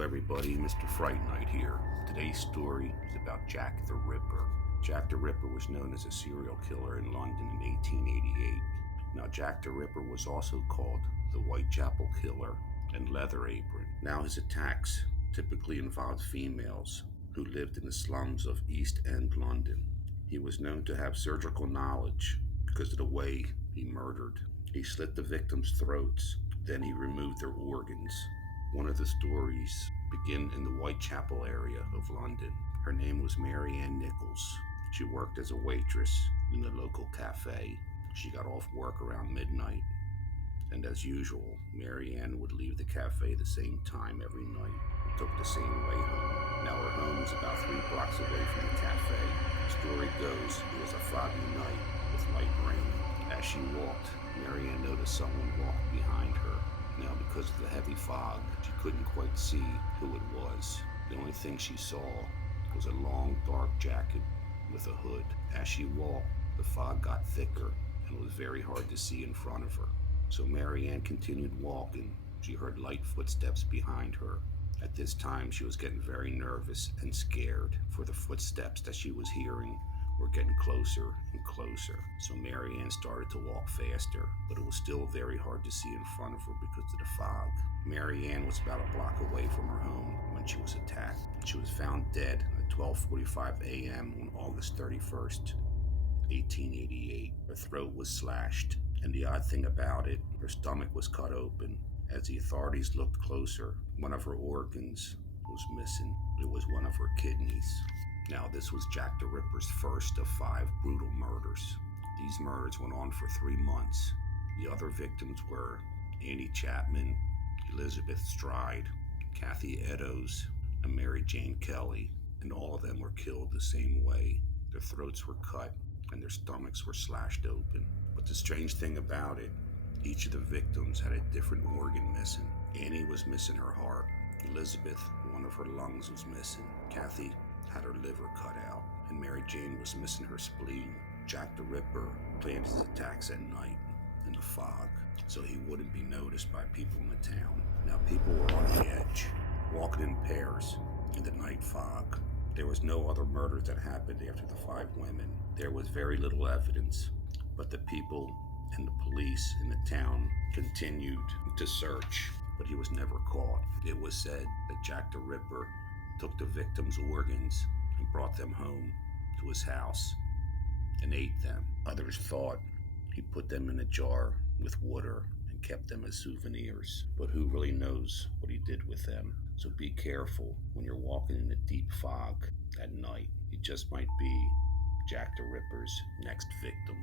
Hello everybody, Mr.FrightNight here. Today's story is about Jack the Ripper. Jack the Ripper was known as a serial killer in London in 1888. Now Jack the Ripper was also called the Whitechapel Killer and Leather Apron. Now his attacks typically involved females who lived in the slums of East End London. He was known to have surgical knowledge because of the way he murdered. He slit the victims' throats, then he removed their organs. One of the stories begin in the Whitechapel area of London. Her name was Mary Ann Nichols. She worked as a waitress in the local cafe. She got off work around midnight, and as usual, Mary Ann would leave the cafe the same time every night and took the same way home. Now her home was about 3 blocks away from the cafe. The story goes it was a foggy night with light rain. As she walked, Mary Ann noticed someone walked behind her. Now, because of the heavy fog, she couldn't quite see who it was. The only thing she saw was a long, dark jacket with a hood. As she walked, the fog got thicker and it was very hard to see in front of her. So Mary Ann continued walking. She heard light footsteps behind her. At this time, she was getting very nervous and scared, for the footsteps that she was hearing were getting closer and closer. So Mary Ann started to walk faster, but it was still very hard to see in front of her because of the fog. Mary Ann was about a block away from her home when she was attacked. She was found dead at 12:45 a.m. on August 31st, 1888. Her throat was slashed, and the odd thing about it, her stomach was cut open. As the authorities looked closer, one of her organs was missing. It was one of her kidneys. Now, this was Jack the Ripper's first of 5 brutal murders. These murders went on for 3 months. The other victims were Annie Chapman, Elizabeth Stride, Kathy Eddowes, and Mary Jane Kelly, and all of them were killed the same way. Their throats were cut and their stomachs were slashed open. But the strange thing about it, each of the victims had a different organ missing. Annie was missing her heart. Elizabeth, one of her lungs was missing. Kathy had her liver cut out, and Mary Jane was missing her spleen. Jack the Ripper planned his attacks at night in the fog, so he wouldn't be noticed by people in the town. Now, people were on the edge, walking in pairs in the night fog. There was no other murders that happened after the 5 women. There was very little evidence, but the people and the police in the town continued to search, but he was never caught. It was said that Jack the Ripper took the victims' organs and brought them home to his house and ate them. Others thought he put them in a jar with water and kept them as souvenirs, but who really knows what he did with them? So be careful when you're walking in the deep fog at night. He just might be Jack the Ripper's next victim.